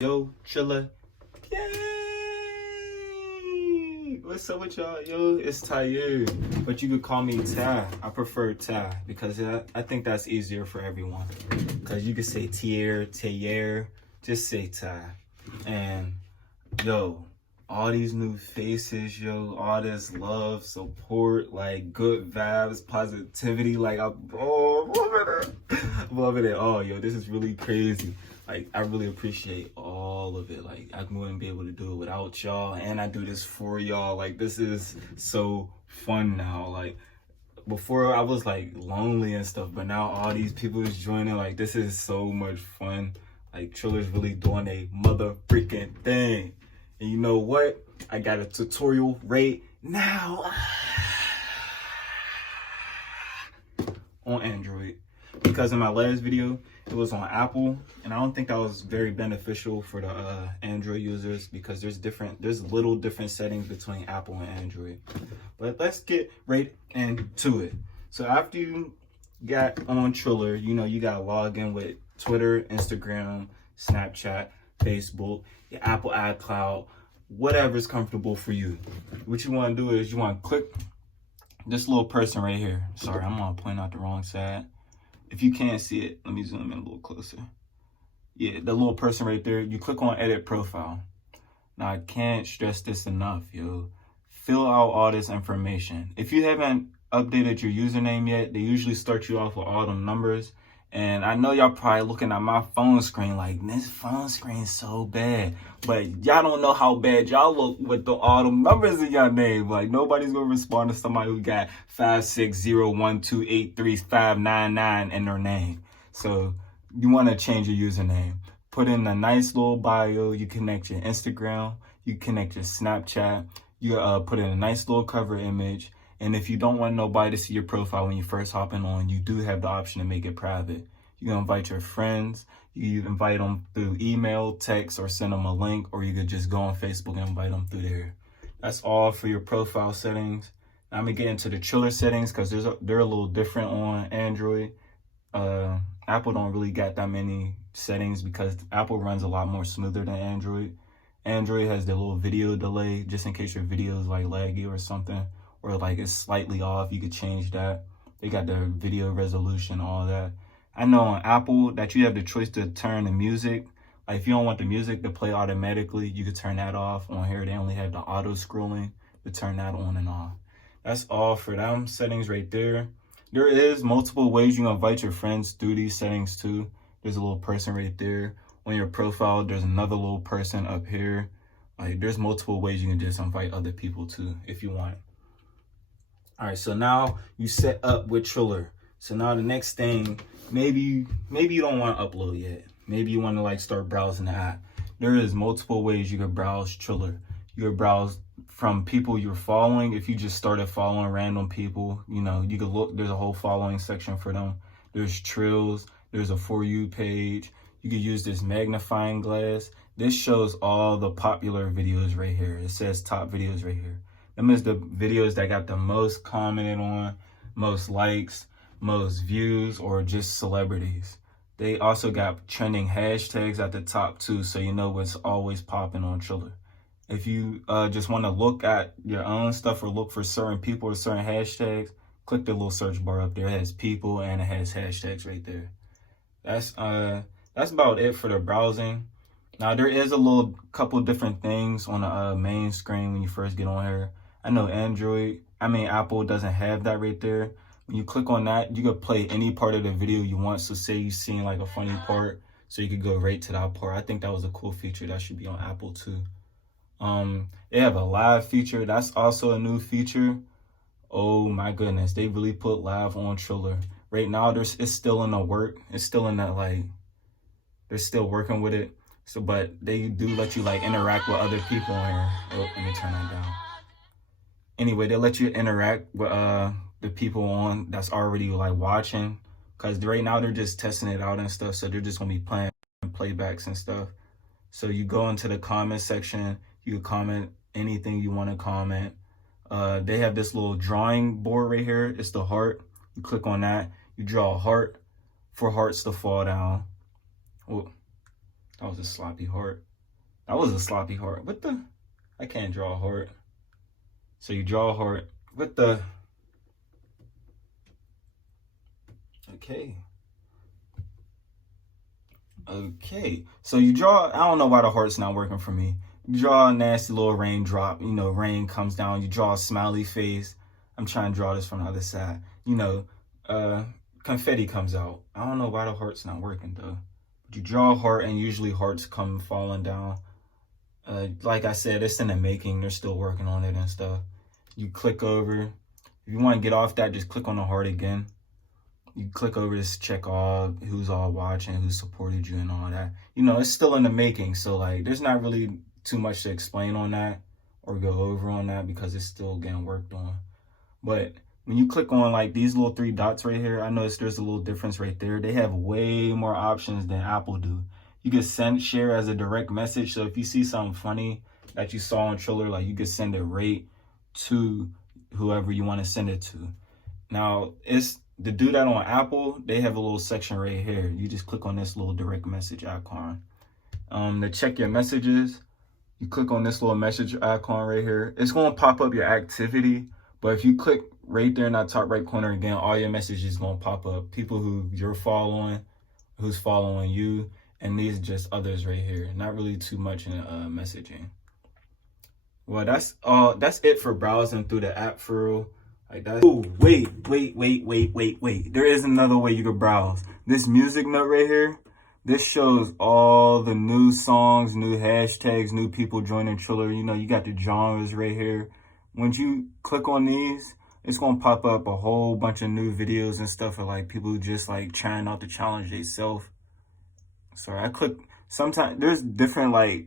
Yo, chiller. Yay! What's up with y'all? Yo, it's Tyre, but you could call me Ty. I prefer Ty because I think that's easier for everyone. Because you could say Tier, just say Ty. And yo, all these new faces, yo, all this love, support, like good vibes, positivity, like I'm loving it. Loving it all, yo. This is really crazy. Like, I really appreciate all of it. Like, I wouldn't be able to do it without y'all, and I do this for y'all. Like, this is so fun now. Like, before I was like lonely and stuff, but now all these people is joining. Like, this is so much fun. Like, Triller's really doing a mother freaking thing. And you know what? I got a tutorial right now on Android. Because in my last video, it was on Apple, and I don't think that was very beneficial for the Android users because there's little different settings between Apple and Android. But let's get right into it. So after you got on Triller, you know you gotta log in with Twitter, Instagram, Snapchat, Facebook, your Apple iCloud, whatever's comfortable for you. What you want to do is you want to click this little person right here. Sorry, I'm gonna point out the wrong side. If you can't see it, let me zoom in a little closer. Yeah, the little person right there, you click on edit profile. Now, I can't stress this enough, yo. Fill out all this information. If you haven't updated your username yet, they usually start you off with all them numbers. And I know y'all probably looking at my phone screen like, this phone screen is so bad. But y'all don't know how bad y'all look with all them numbers in your name. Like, nobody's going to respond to somebody who got 56012835999 in their name. So you want to change your username. Put in a nice little bio. You connect your Instagram. You connect your Snapchat. You put in a nice little cover image. And if you don't want nobody to see your profile when you first hopping on, you do have the option to make it private. You can invite your friends. You invite them through email, text, or send them a link, or you could just go on Facebook and invite them through there. That's all for your profile settings. Now I'm gonna get into the Triller settings because they're a little different on Android. Apple don't really got that many settings because Apple runs a lot more smoother than Android. Android has the little video delay just in case your video is like laggy or something. Or like it's slightly off, you could change that. They got the video resolution, all that. I know on Apple that you have the choice to turn the music. Like if you don't want the music to play automatically, you could turn that off. On here, they only have the auto scrolling to turn that on and off. That's all for them settings right there. There is multiple ways you can invite your friends through these settings too. There's a little person right there. On your profile, there's another little person up here. Like there's multiple ways you can just invite other people too if you want. All right, so now you set up with Triller. So now the next thing, maybe you don't want to upload yet. Maybe you want to like start browsing the app. There is multiple ways you could browse Triller. You could browse from people you're following. If you just started following random people, you know, you could look, there's a whole following section for them. There's trills, there's a For You page. You could use this magnifying glass. This shows all the popular videos right here. It says top videos right here. Them is the videos that got the most commented on, most likes, most views, or just celebrities. They also got trending hashtags at the top too, so you know what's always popping on Triller. If you just want to look at your own stuff or look for certain people or certain hashtags, click the little search bar up there. It has people and it has hashtags right there. That's about it for the browsing. Now there is a little couple different things on the main screen when you first get on here. I know Apple doesn't have that right there. When you click on that, you could play any part of the video you want. So say you seen like a funny part, so you could go right to that part. I think that was a cool feature that should be on Apple too. They have a live feature. That's also a new feature. Oh my goodness, they really put live on Triller. Right now, it's still in the work. It's still in that like, they're still working with it. So, but they do let you like interact with other people on here. Oh, let me turn that down. Anyway, they let you interact with the people on that's already like watching, because right now they're just testing it out and stuff, so they're just gonna be playing playbacks and stuff. So you go into the comment section, you can comment anything you want to comment. They have this little drawing board right here. It's the heart. You click on that, you draw a heart for hearts to fall down. Oh, That was a sloppy heart. That was a sloppy heart. What the? I can't draw a heart. So you draw a heart with the... Okay. Okay. So you draw... I don't know why the heart's not working for me. You draw a nasty little raindrop. You know, rain comes down. You draw a smiley face. I'm trying to draw this from the other side. You know, confetti comes out. I don't know why the heart's not working, though. But you draw a heart, and usually hearts come falling down. Like I said, it's in the making. They're still working on it and stuff. You click over. If you want to get off that, just click on the heart again. You click over this, check all, who's all watching, who supported you and all that. You know, it's still in the making. So, like, there's not really too much to explain on that or go over on that because it's still getting worked on. But when you click on, like, these little 3 dots right here, I noticed there's a little difference right there. They have way more options than Apple do. You can share as a direct message. So if you see something funny that you saw on Triller, like, you can send it right to whoever you want to send it to. Now, it's to do that on Apple, they have a little section right here. You just click on this little direct message icon. To check your messages, you click on this little message icon right here. It's going to pop up your activity, but if you click right there in that top right corner again, all your messages going to pop up. People who you're following, who's following you, and these are just others right here. Not really too much in messaging. Well, that's it for browsing through the app for real. Like that. Oh, wait. There is another way you could browse. This music note right here, this shows all the new songs, new hashtags, new people joining Triller. You know, you got the genres right here. When you click on these, it's going to pop up a whole bunch of new videos and stuff of like people who just like trying out the challenge themselves. Sorry, I click. Sometimes there's different like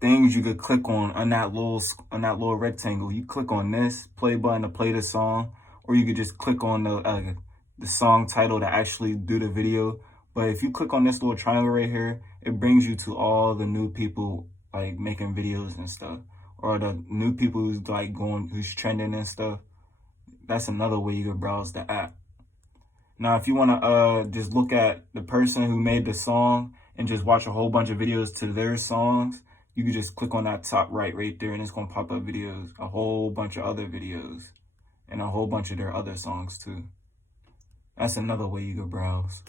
things you could click on that little rectangle. You click on this play button to play the song, or you could just click on the song title to actually do the video. But if you click on this little triangle right here, it brings you to all the new people like making videos and stuff, or the new people who's like who's trending and stuff. That's another way you could browse the app. Now, if you want to just look at the person who made the song and just watch a whole bunch of videos to their songs, you can just click on that top right there, and it's going to pop up videos, a whole bunch of other videos, and a whole bunch of their other songs too. That's another way you could browse.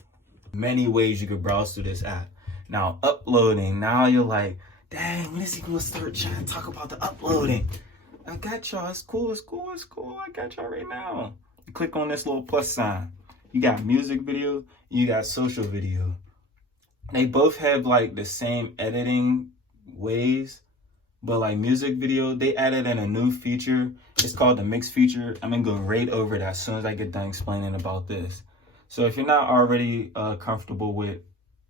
Many ways you could browse through this app. Now, uploading. Now you're like, dang, when is he going to start trying to talk about the uploading? I got y'all. It's cool. I got y'all right now. You click on this little plus sign. You got music video, you got social video. They both have like the same editing ways, but like music video, they added in a new feature. It's called the MXX Feature. I'm gonna go right over that as soon as I get done explaining about this. So if you're not already comfortable with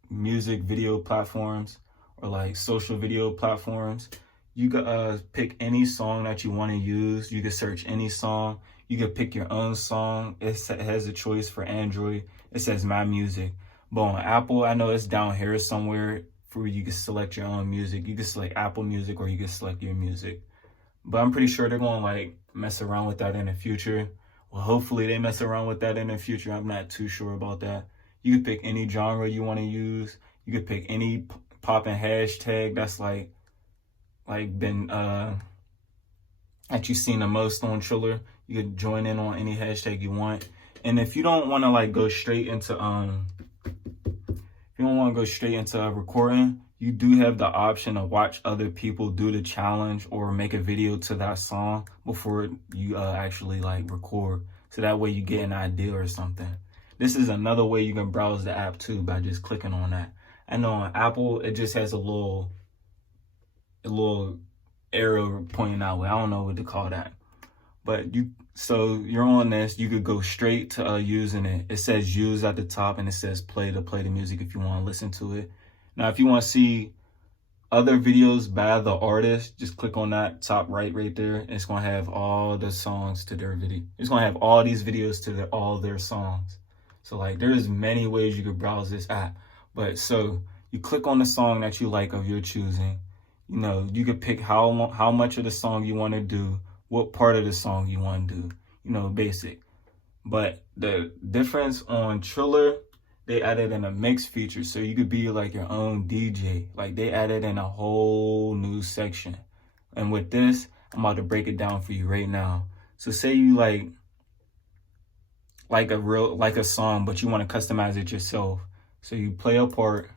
music video platforms or like social video platforms, you could pick any song that you want to use. You could search any song. You could pick your own song. It has a choice for Android. It says My Music. But on Apple, I know it's down here somewhere where you can select your own music. You can select Apple Music or you can select your music. But I'm pretty sure they're going to like mess around with that in the future. Well, hopefully they mess around with that in the future. I'm not too sure about that. You can pick any genre you want to use. You could pick any popping hashtag that's like been that you've seen the most on Triller. You could join in on any hashtag you want. And if you don't want to like go straight into recording, you do have the option to watch other people do the challenge or make a video to that song before you actually like record. So that way you get an idea or something. This is another way you can browse the app too, by just clicking on that. I know on Apple, it just has a little arrow pointing that way. I don't know what to call that. But so you're on this, you could go straight to using it. It says use at the top and it says play the music if you want to listen to it. Now, if you want to see other videos by the artist, just click on that top right there. And it's going to have all the songs to their video. It's going to have all these videos to all their songs. So like there's many ways you could browse this app. But so you click on the song that you like of your choosing. You know, you could pick how much of the song you want to do, what part of the song you want to do, you know, basic. But the difference on Triller they added in a mix feature, so you could be like your own DJ. Like they added in a whole new section. And with this, I'm about to break it down for you right now. So say you like a song, but you want to customize it yourself. So you play a part.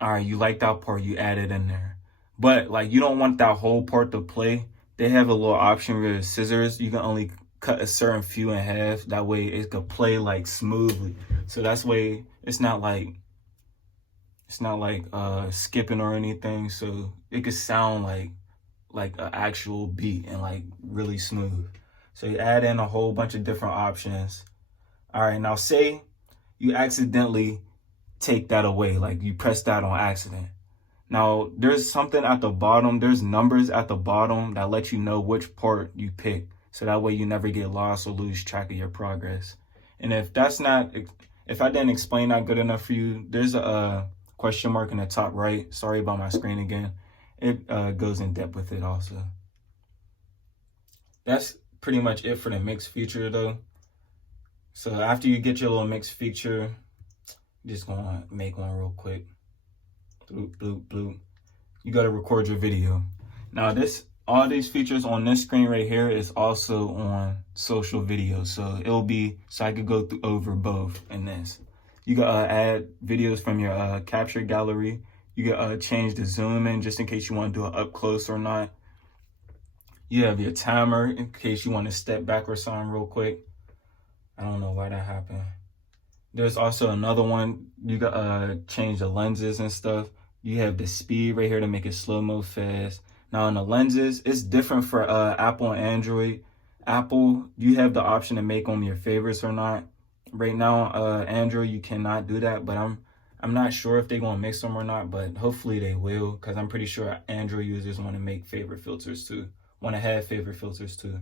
All right, you like that part, you add it in there. But like you don't want that whole part to play. They have a little option with scissors. You can only cut a certain few in half. That way it could play like smoothly. So that's way it's not like skipping or anything. So it could sound like an actual beat and like really smooth. So you add in a whole bunch of different options. All right, now say you accidentally take that away, like you press that on accident. Now there's something at the bottom, there's numbers at the bottom that let you know which part you pick. So that way you never get lost or lose track of your progress. And if I didn't explain that good enough for you, there's a question mark in the top right. Sorry about my screen again. It goes in depth with it also. That's pretty much it for the mix feature though. So after you get your little mix feature, just gonna make one real quick. Bloop, bloop, bloop. You gotta record your video. Now all these features on this screen right here is also on social video. So I could go over both in this. You gotta add videos from your capture gallery. You gotta change the zoom in just in case you wanna do it up close or not. You have your timer in case you wanna step back or something real quick. I don't know why that happened. There's also another one. You gotta change the lenses and stuff. You have the speed right here to make it slow-mo fast. Now on the lenses, it's different for Apple and Android. Apple, you have the option to make them your favorites or not. Right now, Android, you cannot do that, but I'm not sure if they're gonna mix them or not, but hopefully they will, because I'm pretty sure Android users want to make favorite filters too, want to have favorite filters too.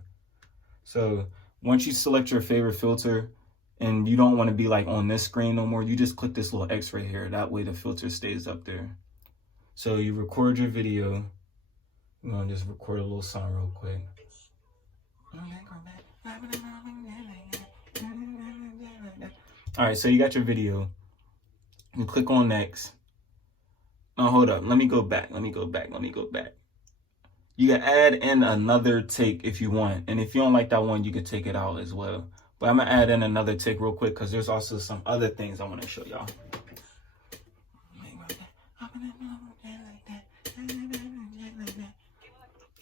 So once you select your favorite filter and you don't want to be like on this screen no more, you just click this little X right here. That way the filter stays up there. So you record your video. I'm gonna just record a little song real quick. All right, so you got your video. You click on next. Now hold up, let me go back. You can add in another take if you want. And if you don't like that one, you can take it out as well. But I'm gonna add in another take real quick because there's also some other things I want to show y'all.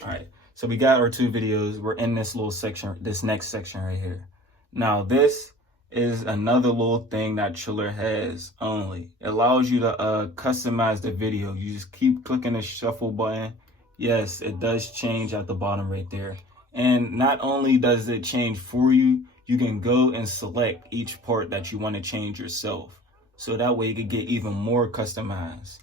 All right, so we got our two videos. We're in this little section, this next section right here. Now this is another little thing that Triller has only. It allows you to customize the video. You just keep clicking the shuffle button. Yes, it does change at the bottom right there. And not only does it change for you, you can go and select each part that you want to change yourself. So that way you can get even more customized.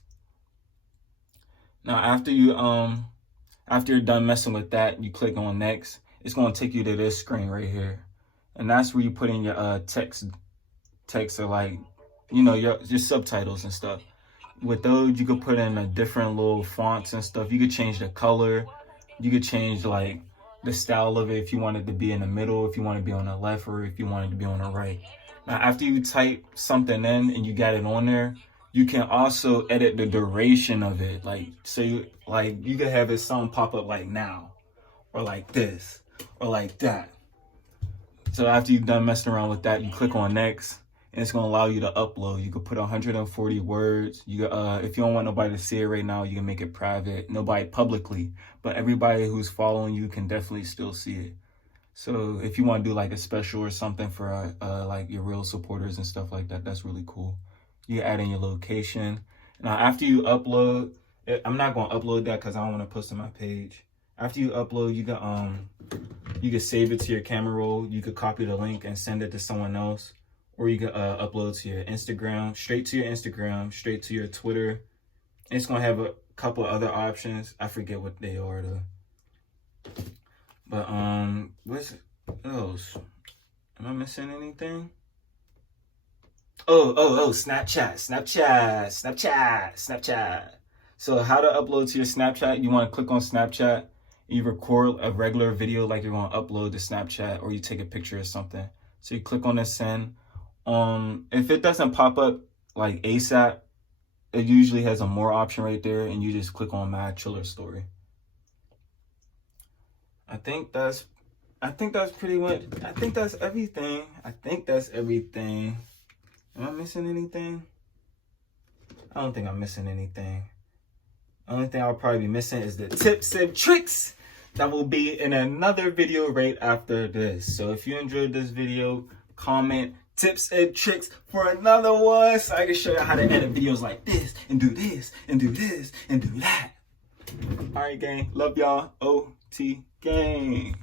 Now after you're done messing with that, you click on next. It's going to take you to this screen right here. And that's where you put in your text or like, you know, your subtitles and stuff. With those, you could put in a different little fonts and stuff. You could change the color. You could change like the style of it if you want it to be in the middle, if you want to be on the left, or if you want it to be on the right. Now, after you type something in and you got it on there, you can also edit the duration of it. Like, so you can have it song pop up like now, or like this, or like that. So after you've done messing around with that, you click on next, and it's gonna allow you to upload. You could put 140 words. You if you don't want nobody to see it right now, you can make it private, nobody publicly, but everybody who's following you can definitely still see it. So if you want to do like a special or something for like your real supporters and stuff like that, that's really cool. You add in your location. Now after you upload, I'm not gonna upload that because I don't want to post on my page. After you upload, you can save it to your camera roll. You could copy the link and send it to someone else, or you could upload to your Instagram, straight to your Instagram, straight to your Twitter. And it's gonna have a couple other options. I forget what they are though. But what's else? Am I missing anything? Oh, Snapchat. So how to upload to your Snapchat? You want to click on Snapchat. You record a regular video like you're going to upload to Snapchat, or you take a picture or something. So you click on the send, If it doesn't pop up like ASAP, it usually has a more option right there, and you just click on my triller story. I think that's pretty much, I think that's everything. Am I missing anything? I don't think I'm missing anything. Only thing I'll probably be missing is the tips and tricks that will be in another video right after this. So if you enjoyed this video, comment tips and tricks for another one so I can show you how to edit videos like this and do this and do this and do that. All right, gang. Love y'all. OT gang.